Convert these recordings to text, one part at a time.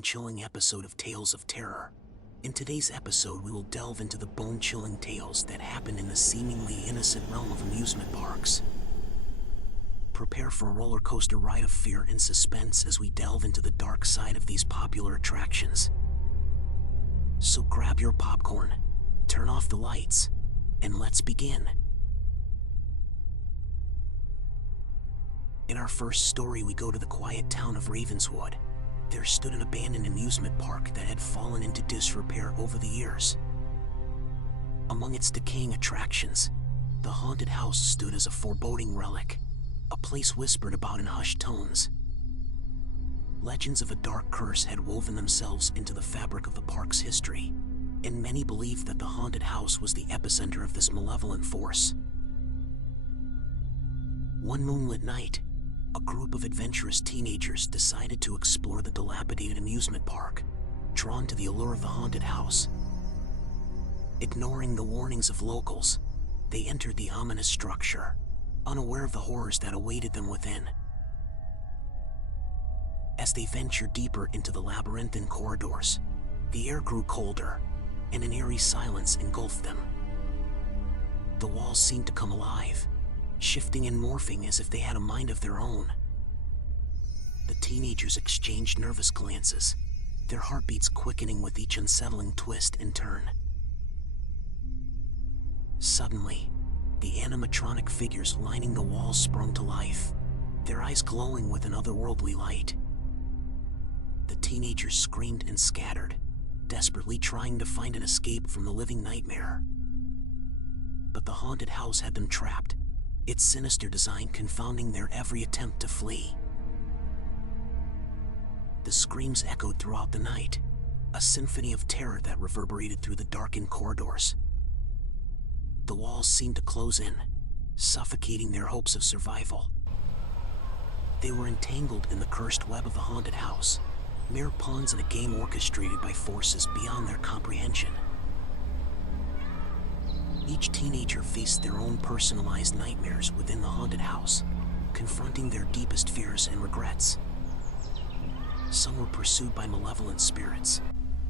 bone-chilling episode of Tales of Terror. In today's episode, we will delve into the bone-chilling tales that happen in the seemingly innocent realm of amusement parks. Prepare for a roller coaster ride of fear and suspense as we delve into the dark side of these popular attractions. So grab your popcorn, turn off the lights, and let's begin. In our first story, we go to the quiet town of Ravenswood. There stood an abandoned amusement park that had fallen into disrepair over the years. Among its decaying attractions, the haunted house stood as a foreboding relic, a place whispered about in hushed tones. Legends of a dark curse had woven themselves into the fabric of the park's history, and many believed that the haunted house was the epicenter of this malevolent force. One moonlit night, a group of adventurous teenagers decided to explore the dilapidated amusement park, drawn to the allure of the haunted house. Ignoring the warnings of locals, they entered the ominous structure, unaware of the horrors that awaited them within. As they ventured deeper into the labyrinthine corridors, the air grew colder, and an eerie silence engulfed them. The walls seemed to come alive, shifting and morphing as if they had a mind of their own. The teenagers exchanged nervous glances, their heartbeats quickening with each unsettling twist and turn. Suddenly, the animatronic figures lining the walls sprung to life, their eyes glowing with an otherworldly light. The teenagers screamed and scattered, desperately trying to find an escape from the living nightmare. But the haunted house had them trapped, its sinister design confounding their every attempt to flee. The screams echoed throughout the night, a symphony of terror that reverberated through the darkened corridors. The walls seemed to close in, suffocating their hopes of survival. They were entangled in the cursed web of the haunted house, mere pawns in a game orchestrated by forces beyond their comprehension. Each teenager faced their own personalized nightmares within the haunted house, confronting their deepest fears and regrets. Some were pursued by malevolent spirits,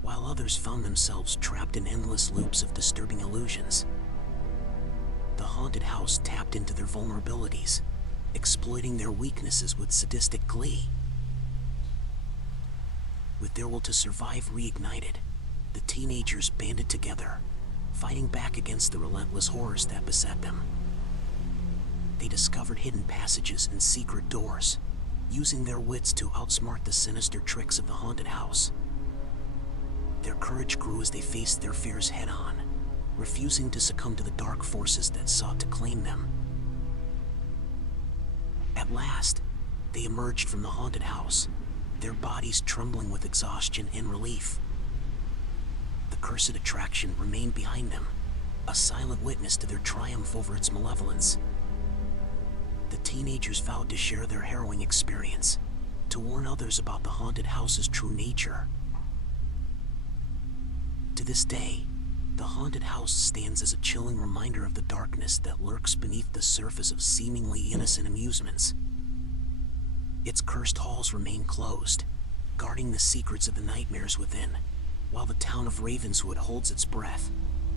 while others found themselves trapped in endless loops of disturbing illusions. The haunted house tapped into their vulnerabilities, exploiting their weaknesses with sadistic glee. With their will to survive reignited, the teenagers banded together, fighting back against the relentless horrors that beset them. They discovered hidden passages and secret doors, using their wits to outsmart the sinister tricks of the haunted house. Their courage grew as they faced their fears head-on, refusing to succumb to the dark forces that sought to claim them. At last, they emerged from the haunted house, their bodies trembling with exhaustion and relief. The cursed attraction remained behind them, a silent witness to their triumph over its malevolence. The teenagers vowed to share their harrowing experience, to warn others about the haunted house's true nature. To this day, the haunted house stands as a chilling reminder of the darkness that lurks beneath the surface of seemingly innocent amusements. Its cursed halls remain closed, guarding the secrets of the nightmares within, while the town of Ravenswood holds its breath,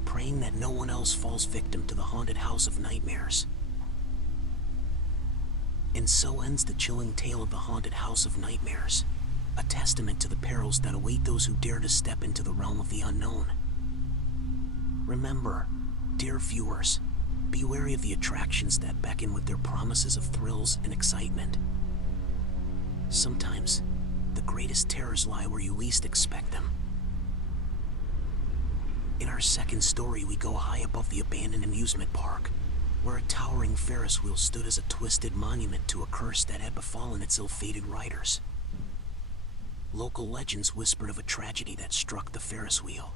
praying that no one else falls victim to the haunted house of nightmares. And so ends the chilling tale of the haunted house of nightmares, a testament to the perils that await those who dare to step into the realm of the unknown. Remember, dear viewers, be wary of the attractions that beckon with their promises of thrills and excitement. Sometimes, the greatest terrors lie where you least expect them. In our second story, we go high above the abandoned amusement park, where a towering Ferris wheel stood as a twisted monument to a curse that had befallen its ill-fated riders. Local legends whispered of a tragedy that struck the Ferris wheel,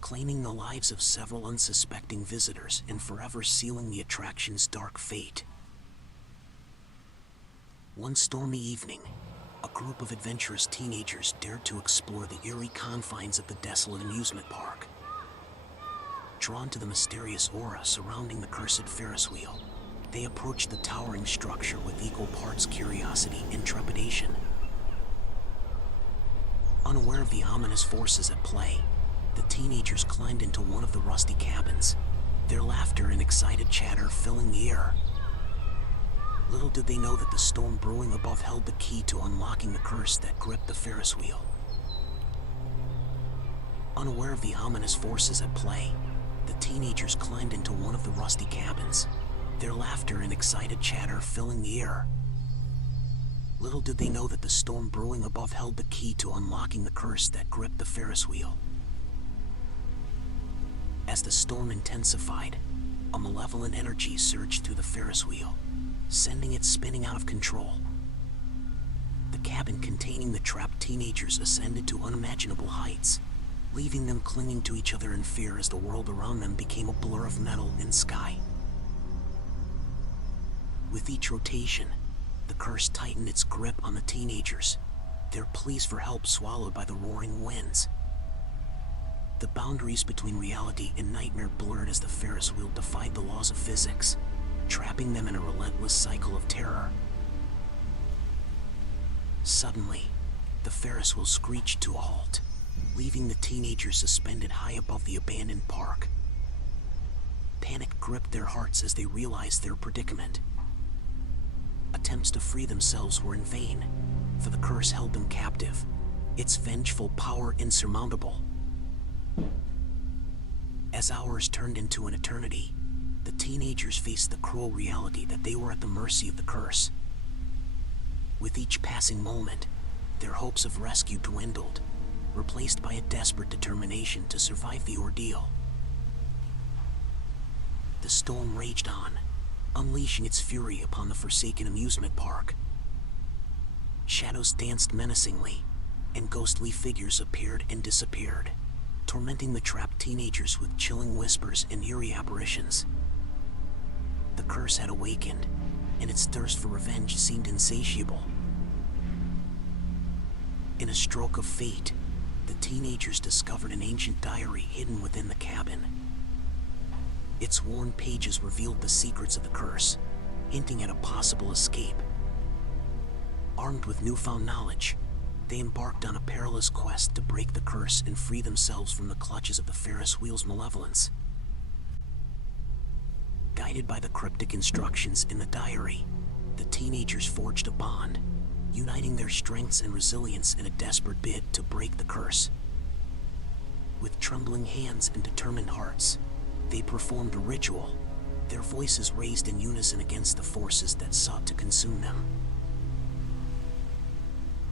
claiming the lives of several unsuspecting visitors and forever sealing the attraction's dark fate. One stormy evening, a group of adventurous teenagers dared to explore the eerie confines of the desolate amusement park. Drawn to the mysterious aura surrounding the cursed Ferris wheel, they approached the towering structure with equal parts curiosity and trepidation. Unaware of the ominous forces at play, the teenagers climbed into one of the rusty cabins, their laughter and excited chatter filling the air. Little did they know that the storm brewing above held the key to unlocking the curse that gripped the Ferris wheel. Unaware of the ominous forces at play, the teenagers climbed into one of the rusty cabins, their laughter and excited chatter filling the air. Little did they know that the storm brewing above held the key to unlocking the curse that gripped the Ferris wheel. As the storm intensified, a malevolent energy surged through the Ferris wheel, sending it spinning out of control. The cabin containing the trapped teenagers ascended to unimaginable heights, leaving them clinging to each other in fear as the world around them became a blur of metal and sky. With each rotation, the curse tightened its grip on the teenagers, their pleas for help swallowed by the roaring winds. The boundaries between reality and nightmare blurred as the Ferris wheel defied the laws of physics, trapping them in a relentless cycle of terror. Suddenly, the Ferris wheel screeched to a halt, leaving the teenagers suspended high above the abandoned park. Panic gripped their hearts as they realized their predicament. Attempts to free themselves were in vain, for the curse held them captive, its vengeful power insurmountable. As hours turned into an eternity, the teenagers faced the cruel reality that they were at the mercy of the curse. With each passing moment, their hopes of rescue dwindled, replaced by a desperate determination to survive the ordeal. The storm raged on, unleashing its fury upon the forsaken amusement park. Shadows danced menacingly, and ghostly figures appeared and disappeared, tormenting the trapped teenagers with chilling whispers and eerie apparitions. The curse had awakened, and its thirst for revenge seemed insatiable. In a stroke of fate, the teenagers discovered an ancient diary hidden within the cabin. Its worn pages revealed the secrets of the curse, hinting at a possible escape. Armed with newfound knowledge, they embarked on a perilous quest to break the curse and free themselves from the clutches of the Ferris wheel's malevolence. Guided by the cryptic instructions in the diary, the teenagers forged a bond, uniting their strengths and resilience in a desperate bid to break the curse. With trembling hands and determined hearts, they performed a ritual, their voices raised in unison against the forces that sought to consume them.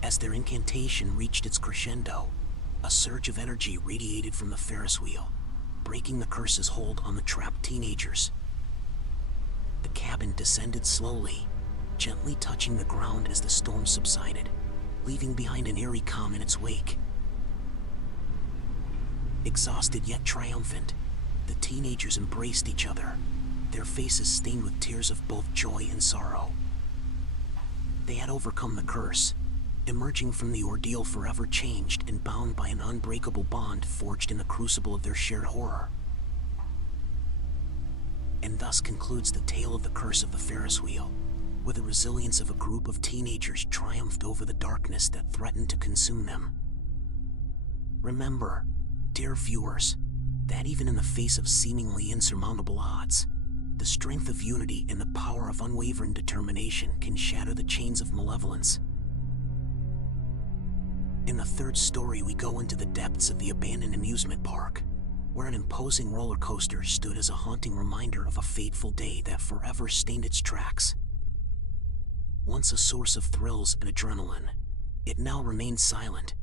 As their incantation reached its crescendo, a surge of energy radiated from the Ferris wheel, breaking the curse's hold on the trapped teenagers. The cabin descended slowly, gently touching the ground as the storm subsided, leaving behind an eerie calm in its wake. Exhausted yet triumphant, the teenagers embraced each other, their faces stained with tears of both joy and sorrow. They had overcome the curse, emerging from the ordeal forever changed and bound by an unbreakable bond forged in the crucible of their shared horror. And thus concludes the tale of the curse of the Ferris wheel, where the resilience of a group of teenagers triumphed over the darkness that threatened to consume them. Remember, dear viewers, that even in the face of seemingly insurmountable odds, the strength of unity and the power of unwavering determination can shatter the chains of malevolence. In the third story, we go into the depths of the abandoned amusement park, where an imposing roller coaster stood as a haunting reminder of a fateful day that forever stained its tracks. Once a source of thrills and adrenaline, it now remains silent,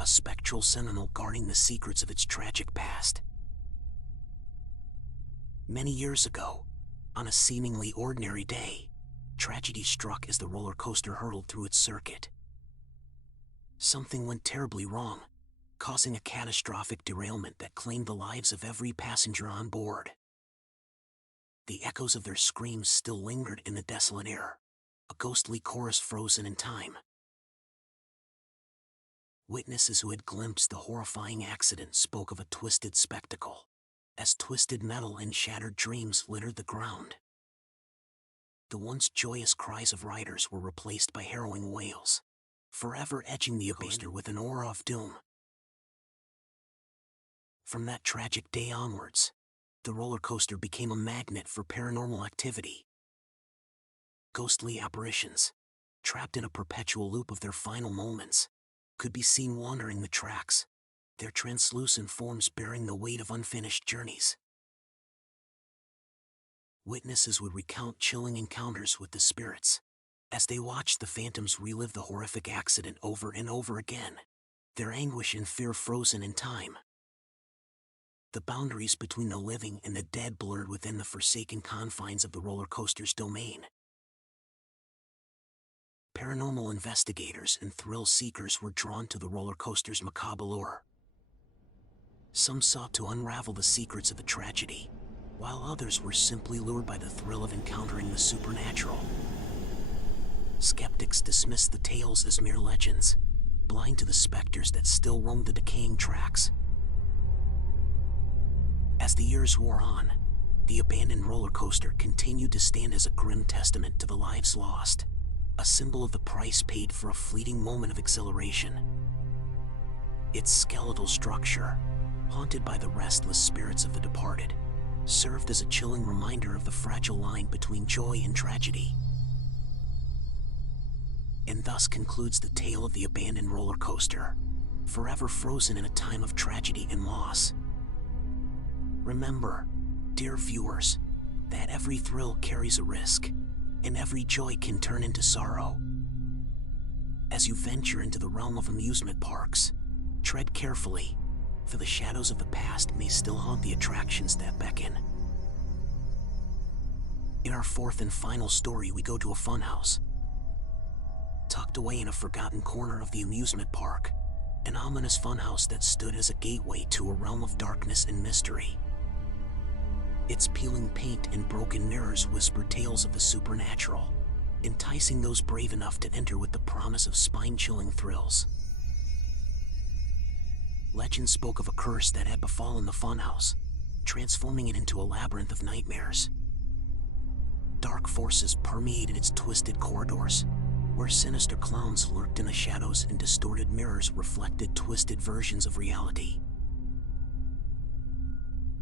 a spectral sentinel guarding the secrets of its tragic past. Many years ago, on a seemingly ordinary day, tragedy struck as the roller coaster hurtled through its circuit. Something went terribly wrong, causing a catastrophic derailment that claimed the lives of every passenger on board. The echoes of their screams still lingered in the desolate air, a ghostly chorus frozen in time. Witnesses who had glimpsed the horrifying accident spoke of a twisted spectacle, as twisted metal and shattered dreams littered the ground. The once joyous cries of riders were replaced by harrowing wails, forever edging the abandoned with an aura of doom. From that tragic day onwards, the roller coaster became a magnet for paranormal activity. Ghostly apparitions, trapped in a perpetual loop of their final moments, could be seen wandering the tracks, their translucent forms bearing the weight of unfinished journeys. Witnesses would recount chilling encounters with the spirits, as they watched the phantoms relive the horrific accident over and over again, their anguish and fear frozen in time. The boundaries between the living and the dead blurred within the forsaken confines of the roller coaster's domain. Paranormal investigators and thrill seekers were drawn to the roller coaster's macabre lure. Some sought to unravel the secrets of the tragedy, while others were simply lured by the thrill of encountering the supernatural. Skeptics dismissed the tales as mere legends, blind to the specters that still roamed the decaying tracks. As the years wore on, the abandoned roller coaster continued to stand as a grim testament to the lives lost, a symbol of the price paid for a fleeting moment of exhilaration. Its skeletal structure, haunted by the restless spirits of the departed, served as a chilling reminder of the fragile line between joy and tragedy. And thus concludes the tale of the abandoned roller coaster, forever frozen in a time of tragedy and loss. Remember, dear viewers, that every thrill carries a risk, and every joy can turn into sorrow. As you venture into the realm of amusement parks, tread carefully, for the shadows of the past may still haunt the attractions that beckon. In our fourth and final story, we go to a funhouse. Tucked away in a forgotten corner of the amusement park, an ominous funhouse that stood as a gateway to a realm of darkness and mystery. Its peeling paint and broken mirrors whispered tales of the supernatural, enticing those brave enough to enter with the promise of spine-chilling thrills. Legend spoke of a curse that had befallen the funhouse, transforming it into a labyrinth of nightmares. Dark forces permeated its twisted corridors, where sinister clowns lurked in the shadows and distorted mirrors reflected twisted versions of reality.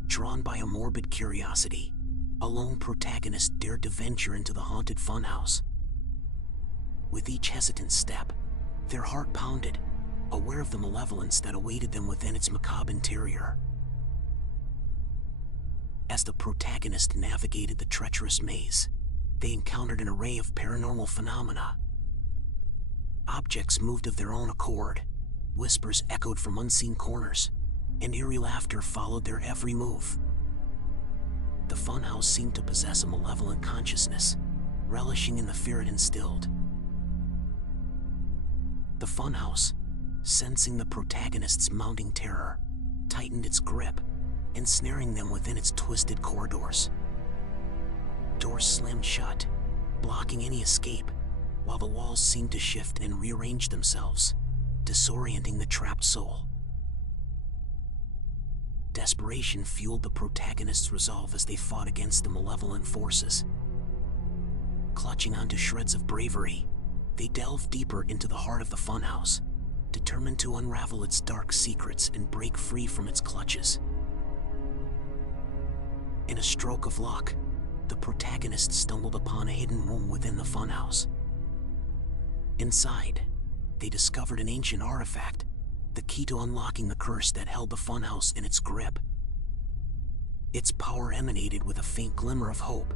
Drawn by a morbid curiosity, a lone protagonist dared to venture into the haunted funhouse. With each hesitant step, their heart pounded, aware of the malevolence that awaited them within its macabre interior. As the protagonist navigated the treacherous maze, they encountered an array of paranormal phenomena. Objects moved of their own accord, whispers echoed from unseen corners, and eerie laughter followed their every move. The funhouse seemed to possess a malevolent consciousness, relishing in the fear it instilled. The funhouse, sensing the protagonist's mounting terror, tightened its grip, ensnaring them within its twisted corridors. Doors slammed shut, blocking any escape, while the walls seemed to shift and rearrange themselves, disorienting the trapped soul. Desperation fueled the protagonist's resolve as they fought against the malevolent forces. Clutching onto shreds of bravery, they delved deeper into the heart of the funhouse, determined to unravel its dark secrets and break free from its clutches. In a stroke of luck, the protagonist stumbled upon a hidden room within the funhouse. Inside, they discovered an ancient artifact, the key to unlocking the curse that held the funhouse in its grip. Its power emanated with a faint glimmer of hope.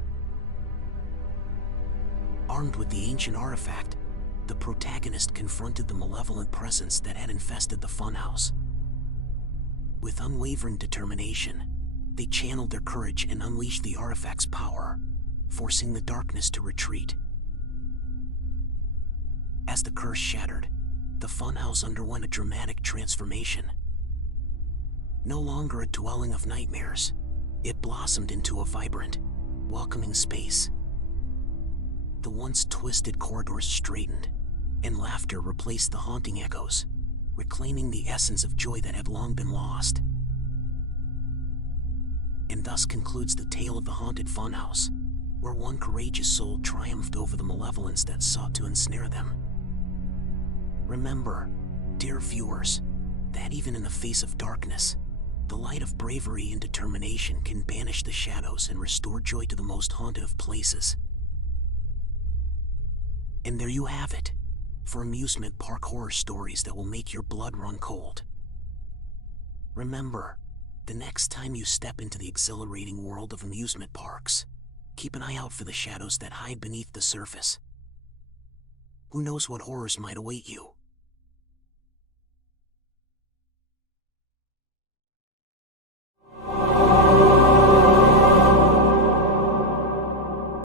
Armed with the ancient artifact, the protagonist confronted the malevolent presence that had infested the funhouse. With unwavering determination, they channeled their courage and unleashed the artifact's power, forcing the darkness to retreat. As the curse shattered, the funhouse underwent a dramatic transformation. No longer a dwelling of nightmares, it blossomed into a vibrant, welcoming space. The once twisted corridors straightened, and laughter replaced the haunting echoes, reclaiming the essence of joy that had long been lost. And thus concludes the tale of the haunted funhouse, where one courageous soul triumphed over the malevolence that sought to ensnare them. Remember, dear viewers, that even in the face of darkness, the light of bravery and determination can banish the shadows and restore joy to the most haunted of places. And there you have it, for amusement park horror stories that will make your blood run cold. Remember, the next time you step into the exhilarating world of amusement parks, keep an eye out for the shadows that hide beneath the surface. Who knows what horrors might await you?